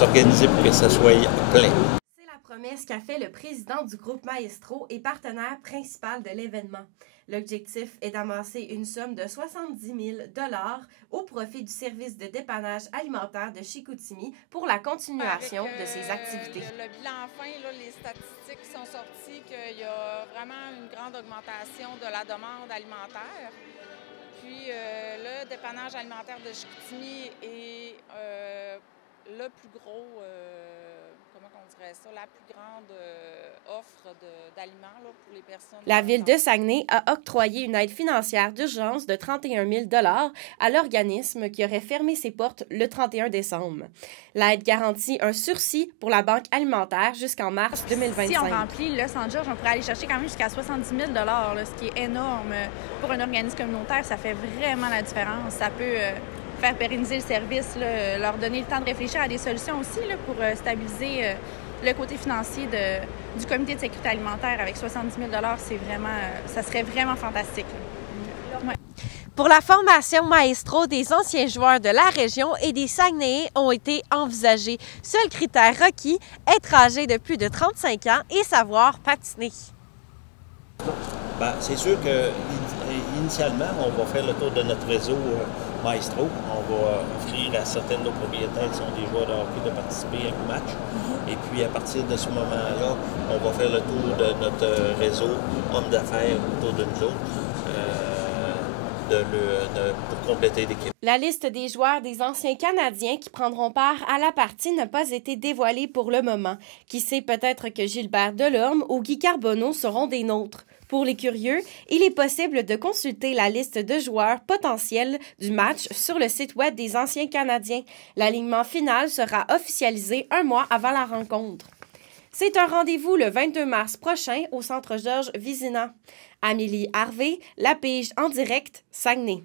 S'organiser pour que ça soit plein. C'est la promesse qu'a fait le président du groupe Maestro et partenaire principal de l'événement. L'objectif est d'amasser une somme de 70 000 $ au profit du service de dépannage alimentaire de Chicoutimi pour la continuation de ses activités. Le bilan fin, là, les statistiques sont sorties qu'il y a vraiment une grande augmentation de la demande alimentaire. Puis le dépannage alimentaire de Chicoutimi est le plus gros, comment on dirait ça, la plus grande offre d'aliments pour les personnes. La Ville de Saguenay a octroyé une aide financière d'urgence de 31 000 $ à l'organisme qui aurait fermé ses portes le 31 décembre. L'aide garantit un sursis pour la Banque alimentaire jusqu'en mars 2025. Si on remplit le Saint-Georges, on pourrait aller chercher quand même jusqu'à 70 000 $, là, ce qui est énorme. Pour un organisme communautaire, ça fait vraiment la différence. Ça peut faire pérenniser le service, là, leur donner le temps de réfléchir à des solutions aussi là, pour stabiliser le côté financier du comité de sécurité alimentaire avec 70 000 $, c'est vraiment, ça serait vraiment fantastique. Ouais. Pour la formation Maestro, des anciens joueurs de la région et des Saguenayens ont été envisagés. Seul critère requis, être âgé de plus de 35 ans et savoir patiner. Bien, c'est sûr qu'initialement, on va faire le tour de notre réseau Maestro. On va offrir à certains de nos propriétaires qui sont des joueurs de hockey de participer à un match. Et puis, à partir de ce moment-là, on va faire le tour de notre réseau hommes d'affaires autour de nous autres pour compléter l'équipe. La liste des joueurs des anciens Canadiens qui prendront part à la partie n'a pas été dévoilée pour le moment. Qui sait, peut-être que Gilbert Delorme ou Guy Carbonneau seront des nôtres. Pour les curieux, il est possible de consulter la liste de joueurs potentiels du match sur le site web des anciens Canadiens. L'alignement final sera officialisé un mois avant la rencontre. C'est un rendez-vous le 22 mars prochain au Centre Georges Vizina. Amélie Harvey, La Pige en direct, Saguenay.